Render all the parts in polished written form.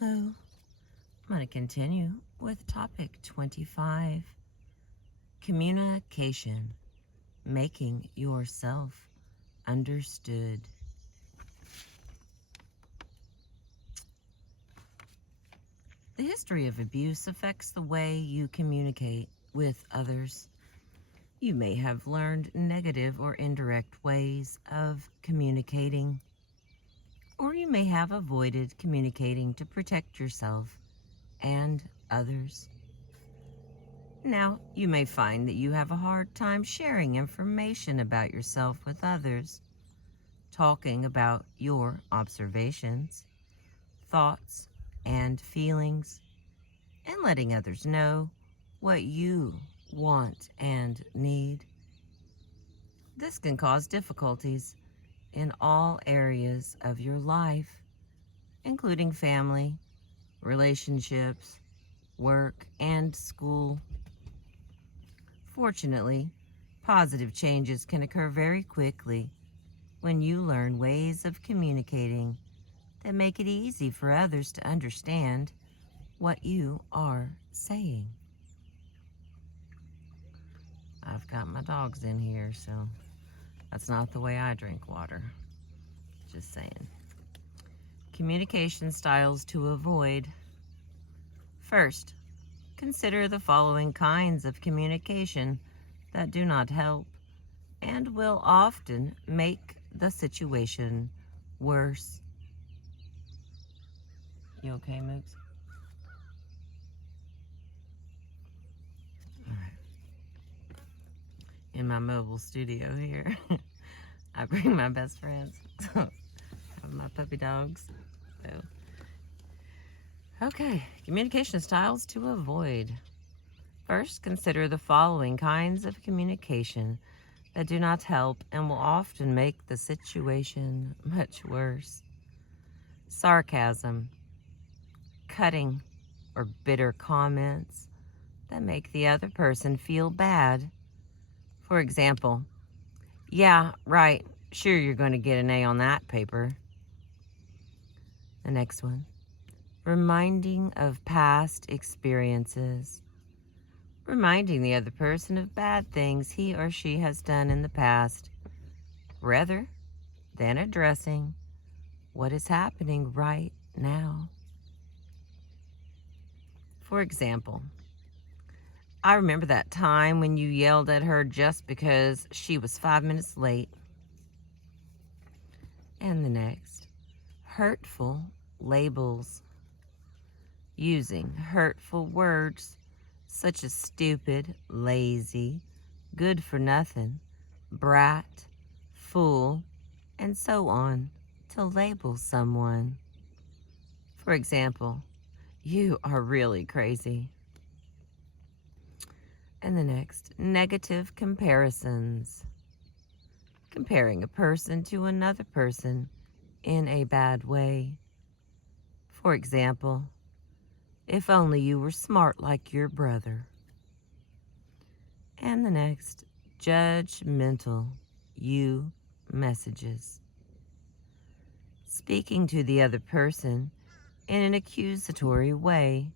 Hello. I'm going to continue with topic 25, communication, making yourself understood. The history of abuse affects the way you communicate with others. You may have learned negative or indirect ways of communicating, or you may have avoided communicating to protect yourself and others. Now, you may find that you have a hard time sharing information about yourself with others, talking about your observations, thoughts, and feelings, and letting others know what you want and need. This can cause difficulties in all areas of your life, including family, relationships, work, and school. Fortunately, positive changes can occur very quickly when you learn ways of communicating that make it easy for others to understand what you are saying. I've got my dogs in here, so that's not the way I drink water. Just saying. Communication styles to avoid. First, consider the following kinds of communication that do not help and will often make the situation worse. You okay, Mooks? All right. In my mobile studio here, I bring my best friends. So, I have my puppy dogs. So, okay, communication styles to avoid. First, consider the following kinds of communication that do not help and will often make the situation much worse. Sarcasm, cutting, or bitter comments that make the other person feel bad. For example, yeah, right, sure you're going to get an A on that paper. The next one, reminding of past experiences. Reminding the other person of bad things he or she has done in the past, rather than addressing what is happening right now. For example, I remember that time when you yelled at her just because she was 5 minutes late. And the next, hurtful labels. Using hurtful words such as stupid, lazy, good for nothing, brat, fool, and so on to label someone. For example, you are really crazy. And the next, negative comparisons. Comparing a person to another person in a bad way. For example, if only you were smart like your brother. And the next, judgmental you messages. Speaking to the other person in an accusatory way.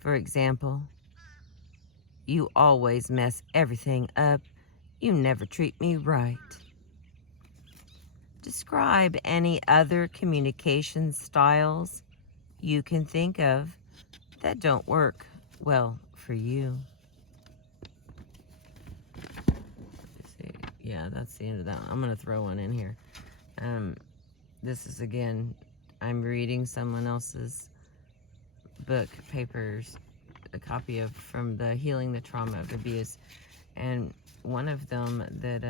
For example, you always mess everything up. You never treat me right. Describe any other communication styles you can think of that don't work well for you. Let's see. Yeah, that's the end of that. I'm going to throw one in here. This is, again, I'm reading someone else's book, papers, a copy of from the Healing the Trauma of Abuse. And one of them that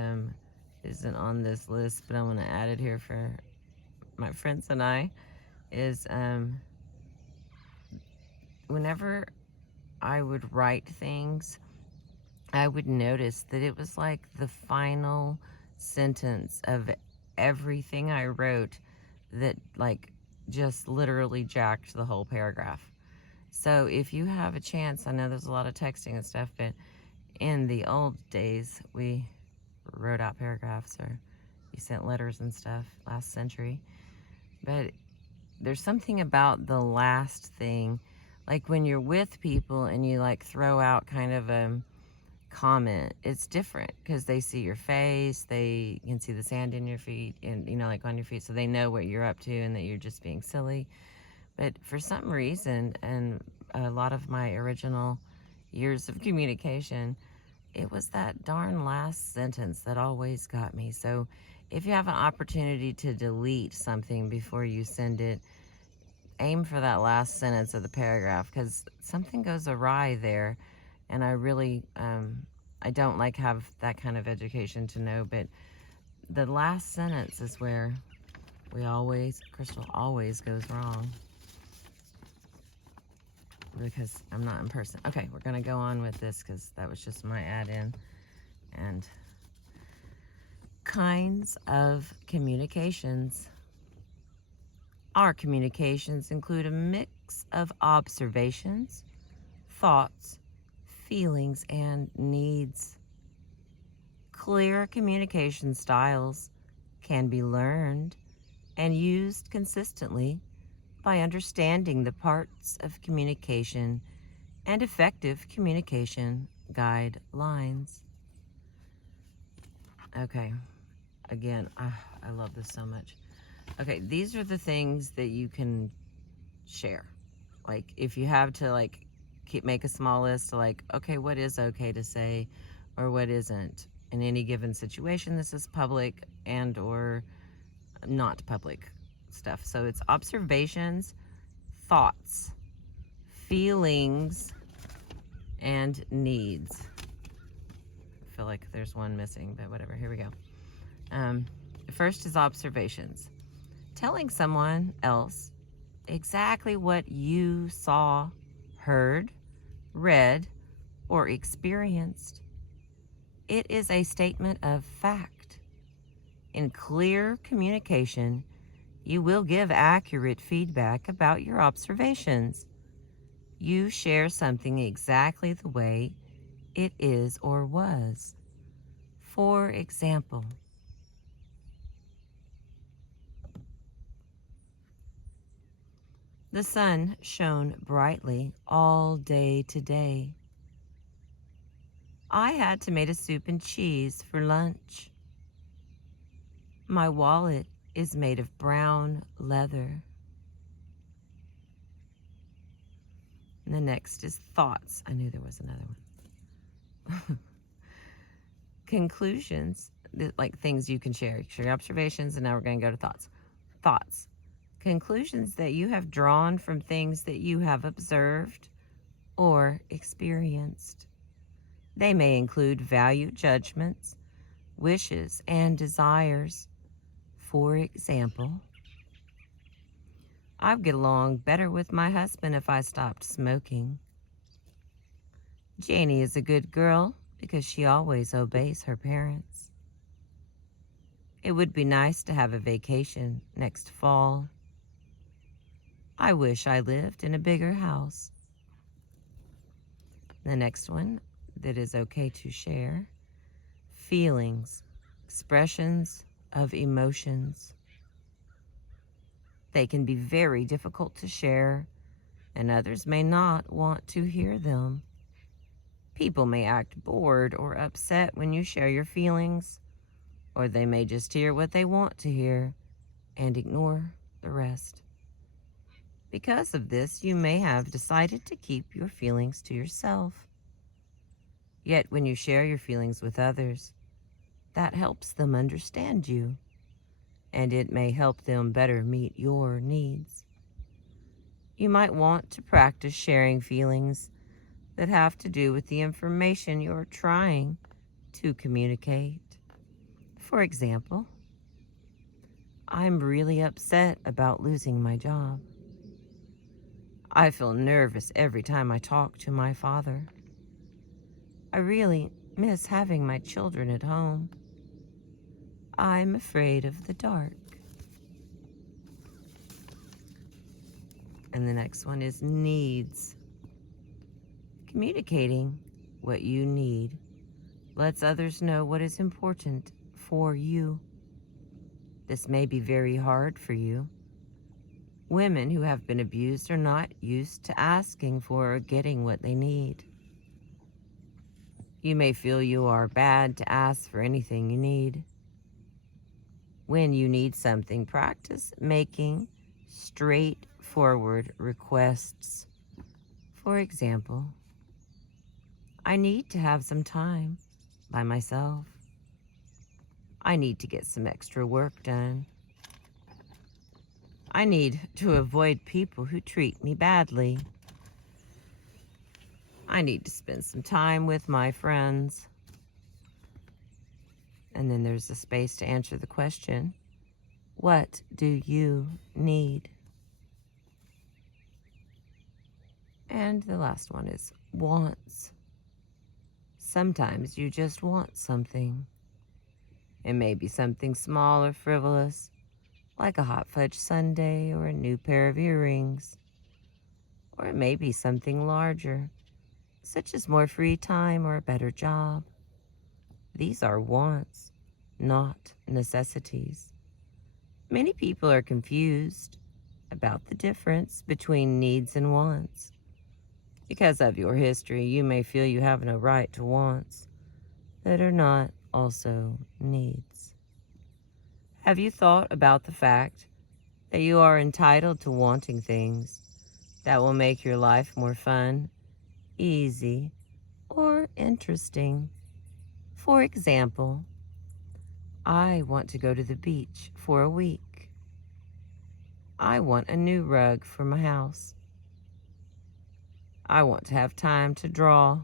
isn't on this list, but I want to add it here for my friends and I, is whenever I would write things, I would notice that it was like the final sentence of everything I wrote that like just literally jacked the whole paragraph. So if you have a chance, I know there's a lot of texting and stuff, but in the old days, we wrote out paragraphs or you sent letters and stuff last century. But there's something about the last thing, like when you're with people and you like throw out kind of a comment, it's different because they see your face, they can see the sand in your feet and, like on your feet, so they know what you're up to and that you're just being silly. But for some reason, and a lot of my original years of communication, it was that darn last sentence that always got me. So if you have an opportunity to delete something before you send it, aim for that last sentence of the paragraph, because something goes awry there. And I really, I don't like have that kind of education to know, but the last sentence is where Crystal always goes wrong, because I'm not in person. Okay, we're gonna go on with this because that was just my add-in. And kinds of communications. Our communications include a mix of observations, thoughts, feelings, and needs. Clear communication styles can be learned and used consistently by understanding the parts of communication and effective communication guidelines. Okay, again, I love this so much. Okay, these are the things that you can share. Like, if you have to, like, make a small list of, like, okay, what is okay to say or what isn't in any given situation. This is public and or not public stuff. So it's observations, thoughts, feelings, and needs. I feel like there's one missing, but whatever. Here we go. First is observations. Telling someone else exactly what you saw, heard, read, or experienced. It is a statement of fact. In clear communication, you will give accurate feedback about your observations. You share something exactly the way it is or was. For example, the sun shone brightly all day today. I had tomato soup and cheese for lunch. My wallet is made of brown leather. And the next is thoughts. I knew there was another one. Conclusions, like things you can share. Share your observations, and now we're going to go to thoughts. Thoughts. Conclusions that you have drawn from things that you have observed or experienced. They may include value judgments, wishes, and desires. For example, I'd get along better with my husband if I stopped smoking. Janie is a good girl because she always obeys her parents. It would be nice to have a vacation next fall. I wish I lived in a bigger house. The next one that is okay to share. Feelings, expressions of emotions. They can be very difficult to share, and others may not want to hear them. People may act bored or upset when you share your feelings, or they may just hear what they want to hear and ignore the rest. Because of this, you may have decided to keep your feelings to yourself. Yet when you share your feelings with others, that helps them understand you, and it may help them better meet your needs. You might want to practice sharing feelings that have to do with the information you're trying to communicate. For example, I'm really upset about losing my job. I feel nervous every time I talk to my father. I really miss having my children at home. I'm afraid of the dark. And the next one is needs. Communicating what you need lets others know what is important for you. This may be very hard for you. Women who have been abused are not used to asking for or getting what they need. You may feel you are bad to ask for anything you need. When you need something, practice making straightforward requests. For example, I need to have some time by myself. I need to get some extra work done. I need to avoid people who treat me badly. I need to spend some time with my friends. And then there's a space to answer the question, what do you need? And the last one is wants. Sometimes you just want something. It may be something small or frivolous, like a hot fudge sundae or a new pair of earrings. Or it may be something larger, such as more free time or a better job. These are wants, not necessities. Many people are confused about the difference between needs and wants. Because of your history, you may feel you have no right to wants that are not also needs. Have you thought about the fact that you are entitled to wanting things that will make your life more fun, easy, or interesting? For example, I want to go to the beach for a week. I want a new rug for my house. I want to have time to draw.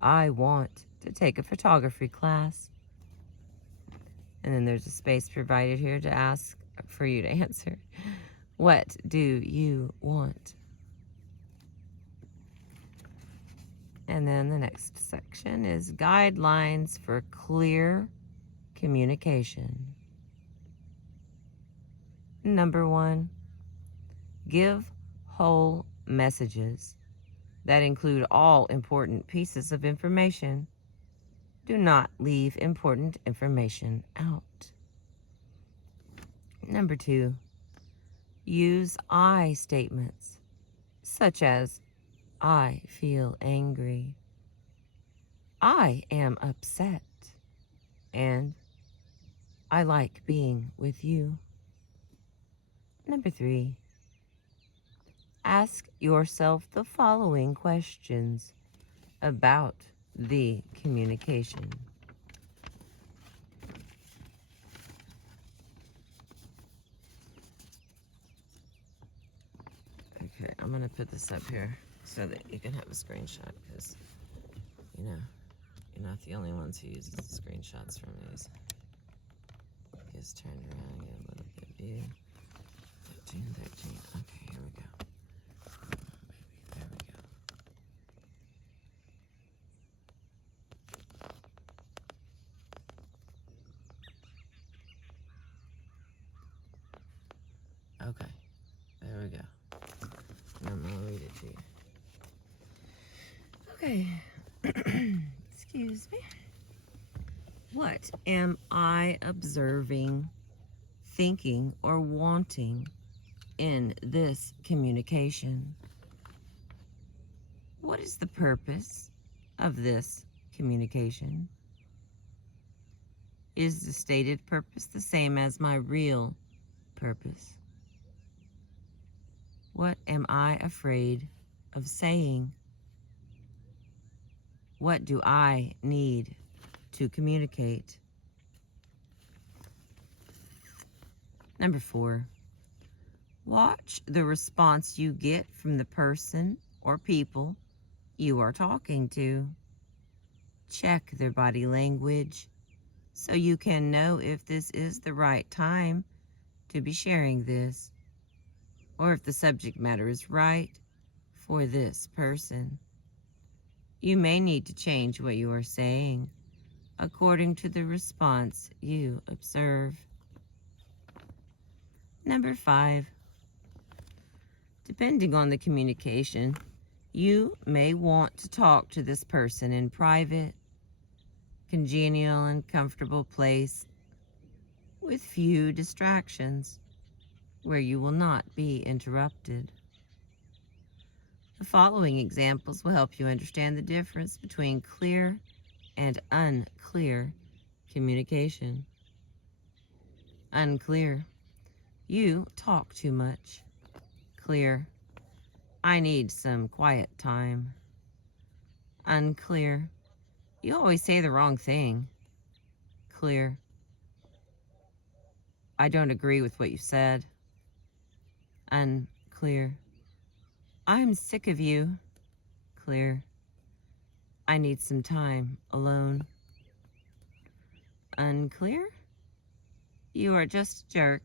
I want to take a photography class. And then there's a space provided here to ask for you to answer. What do you want? And then the next section is guidelines for clear communication. Number 1, give whole messages that include all important pieces of information. Do not leave important information out. Number 2, use I statements, such as, I feel angry, I am upset, and I like being with you. Number 3, ask yourself the following questions about the communication. Okay, I'm going to put this up here so that you can have a screenshot because, you know, you're not the only ones who uses screenshots from these. Just turn around, get a little bit of view. 13. Okay, here we go. There we go. Okay, there we go. And I'm going to read it to you. Okay. Excuse me. What am I observing, thinking, or wanting in this communication? What is the purpose of this communication? Is the stated purpose the same as my real purpose? What am I afraid of saying? What do I need to communicate? Number 4, watch the response you get from the person or people you are talking to. Check their body language so you can know if this is the right time to be sharing this, or if the subject matter is right for this person. You may need to change what you are saying according to the response you observe. Number 5, depending on the communication, you may want to talk to this person in private, congenial, and comfortable place with few distractions. where you will not be interrupted. The following examples will help you understand the difference between clear and unclear communication. Unclear. You talk too much. Clear. I need some quiet time. Unclear. You always say the wrong thing. Clear. I don't agree with what you said. Unclear. I'm sick of you. Clear. I need some time alone. Unclear. You are just a jerk.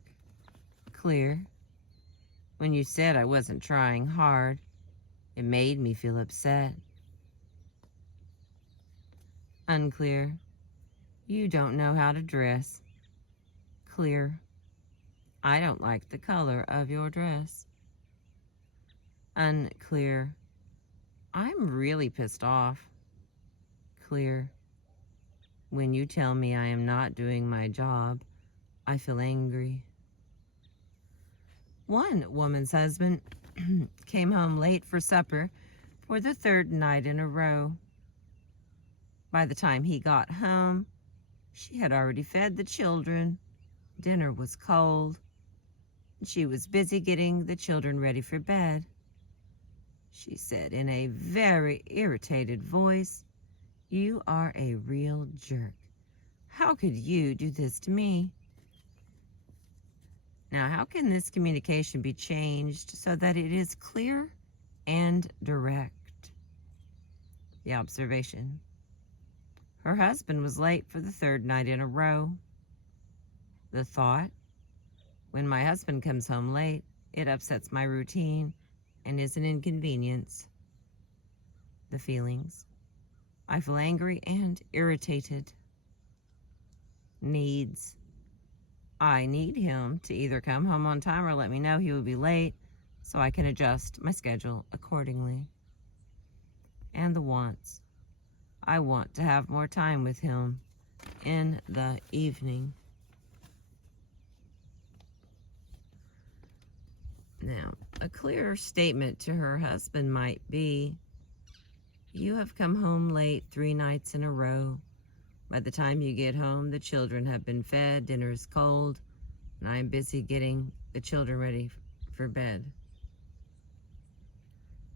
Clear. When you said I wasn't trying hard, it made me feel upset. Unclear. You don't know how to dress. Clear. I don't like the color of your dress. Unclear. I'm really pissed off. Clear. When you tell me I am not doing my job, I feel angry. One woman's husband came home late for supper for the third night in a row. By the time he got home, she had already fed the children. Dinner was cold. She was busy getting the children ready for bed. She said in a very irritated voice, "You are a real jerk. How could you do this to me?" Now, how can this communication be changed so that it is clear and direct? The observation. Her husband was late for the third night in a row. The thought. When my husband comes home late, it upsets my routine and is an inconvenience. The feelings. I feel angry and irritated. Needs. I need him to either come home on time or let me know he will be late so I can adjust my schedule accordingly. And the wants. I want to have more time with him in the evening. Now, a clearer statement to her husband might be, "You have come home late 3 nights in a row. By the time you get home, the children have been fed, dinner is cold, and I am busy getting the children ready for bed.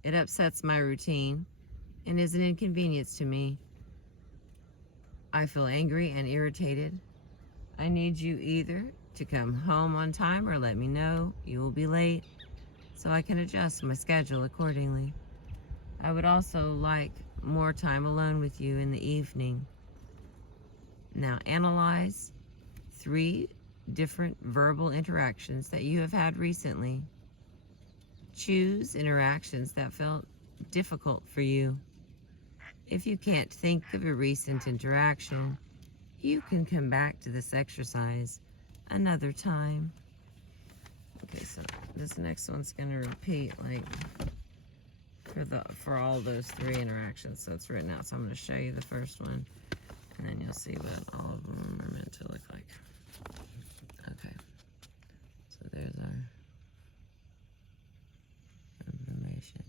It upsets my routine and is an inconvenience to me. I feel angry and irritated. I need you either to come home on time or let me know you will be late so I can adjust my schedule accordingly. I would also like more time alone with you in the evening." Now analyze 3 different verbal interactions that you have had recently. Choose interactions that felt difficult for you. If you can't think of a recent interaction, you can come back to this exercise another time. Okay, so this next one's going to repeat like for all those 3 interactions. So it's written out. So I'm going to show you the first one, and then you'll see what all of them are meant to look like. Okay, so there's our information.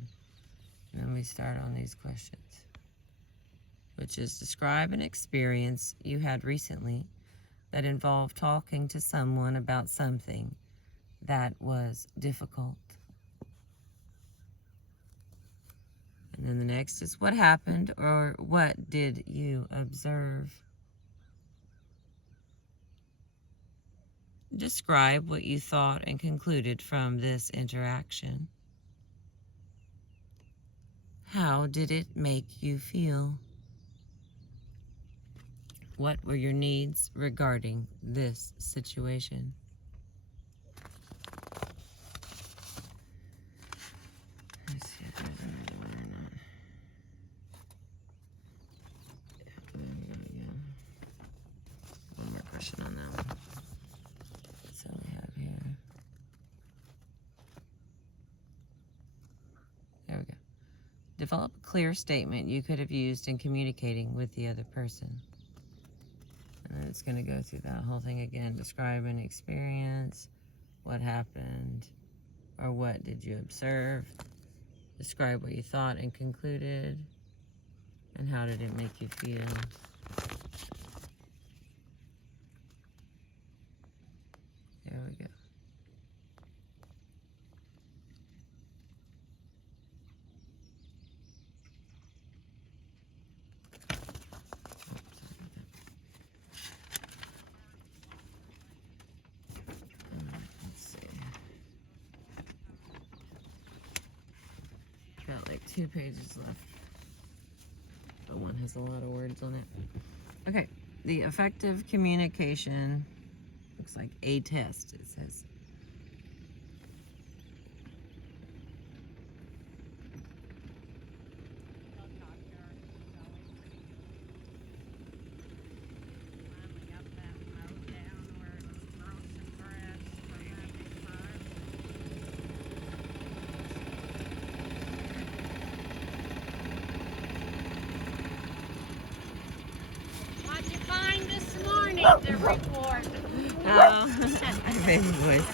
And then we start on these questions, which is describe an experience you had recently that involved talking to someone about something that was difficult. And then the next is what happened or what did you observe? Describe what you thought and concluded from this interaction. How did it make you feel? What were your needs regarding this situation? Let's see if there's another one or not. Yeah, there we go again. One more question on that one. So we have here. There we go. Develop a clear statement you could have used in communicating with the other person. And then it's going to go through that whole thing again. Describe an experience What happened? Or what did you observe? Describe what you thought and concluded. And how did it make you feel? There we go. Let's see. Got like 2 pages left. But one has a lot of words on it. Okay. The effective communication looks like a test, it says. What'd you find this morning to report? Baby voice.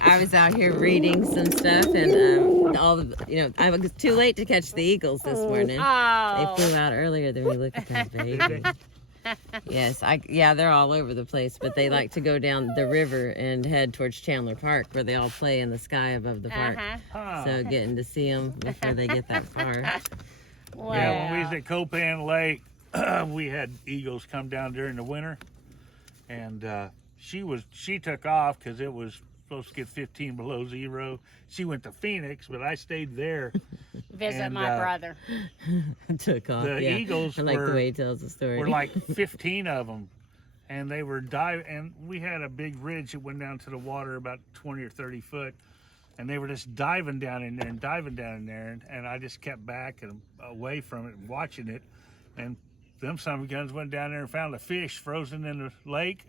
I was out here reading some stuff, and all the, I was too late to catch the eagles this morning. Oh. They flew out earlier than we look at those babies. Yes, they're all over the place, but they like to go down the river and head towards Chandler Park, where they all play in the sky above the park. So getting to see them before they get that far. Well, Yeah, when we was at Copan Lake, we had eagles come down during the winter, and she took off because it was supposed to get 15 below zero. She went to Phoenix, but I stayed there. visit and, my brother. Took off. The eagles I like the way he tells the story. were like 15 of them, and they were diving. And we had a big ridge that went down to the water about 20 or 30 foot, and they were just diving down in there and diving down in there, and I just kept back and away from it and watching it, and them son of a guns went down there and found a fish frozen in the lake,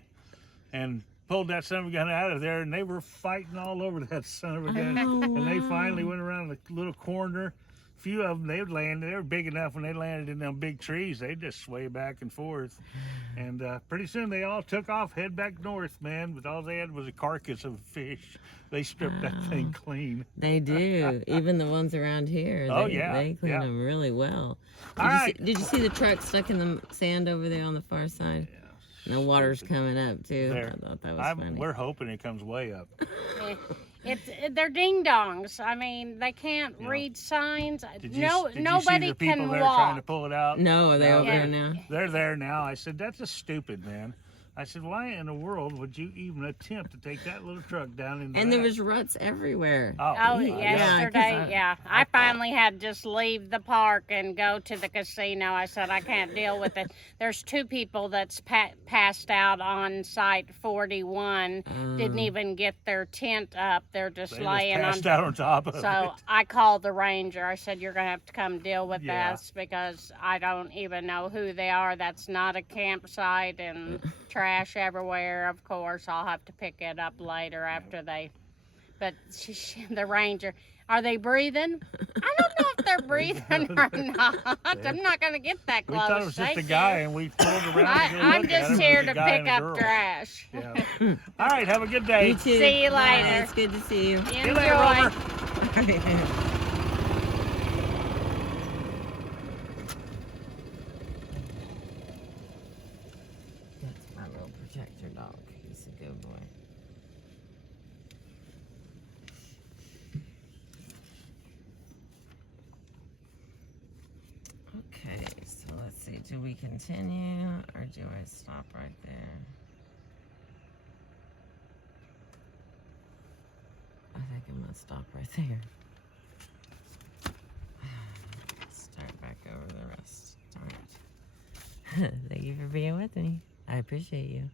and pulled that son of a gun out of there, and they were fighting all over that son of a gun. Oh, And they wow. finally went around the little corner. A few of them, they were big enough when they landed in them big trees, they just sway back and forth. And pretty soon they all took off, head back north, man. But all they had was a carcass of fish. They stripped that thing clean. They do. Even the ones around here. Oh, they, yeah, They clean yeah. them really well. All right. Did you see the truck stuck in the sand over there on the far side? And the water's coming up too. There. I thought that was funny. We're hoping it comes way up. They're ding dongs. I mean, they can't Yeah. read signs. Did you Nobody see the people can there trying to walk. pull it out? No, are they over Yeah. there now? They're there now. I said, that's just stupid, man. I said, why in the world would you even attempt to take that little truck down into And there that? was ruts everywhere. Oh, yesterday, I finally had to just leave the park and go to the casino. I said, I can't deal with it. There's 2 people that's passed out on site 41. Didn't even get their tent up. They're just They laying just on. passed out on top of So it. I called the ranger. I said, you're going to have to come deal with Yeah. this because I don't even know who they are. That's not a campsite and trash everywhere. Of course, I'll have to pick it up later after they. But the ranger, are they breathing? I don't know if they're breathing or not. I'm not going to get that We close. thought it was just a Thank guy, you. and we pulled around to go I'm look at just him. here It was to a guy pick and a up girl. trash. Yeah. All right, have a good day. You too. See you Bye. later. It's good to see you. See you later, Rover. Enjoy. That's my little protector dog. He's a good boy. Okay, so let's see. Do we continue or do I stop right there? I think I'm gonna stop right there. Start back over the rest. All right. Thank you for being with me. I appreciate you.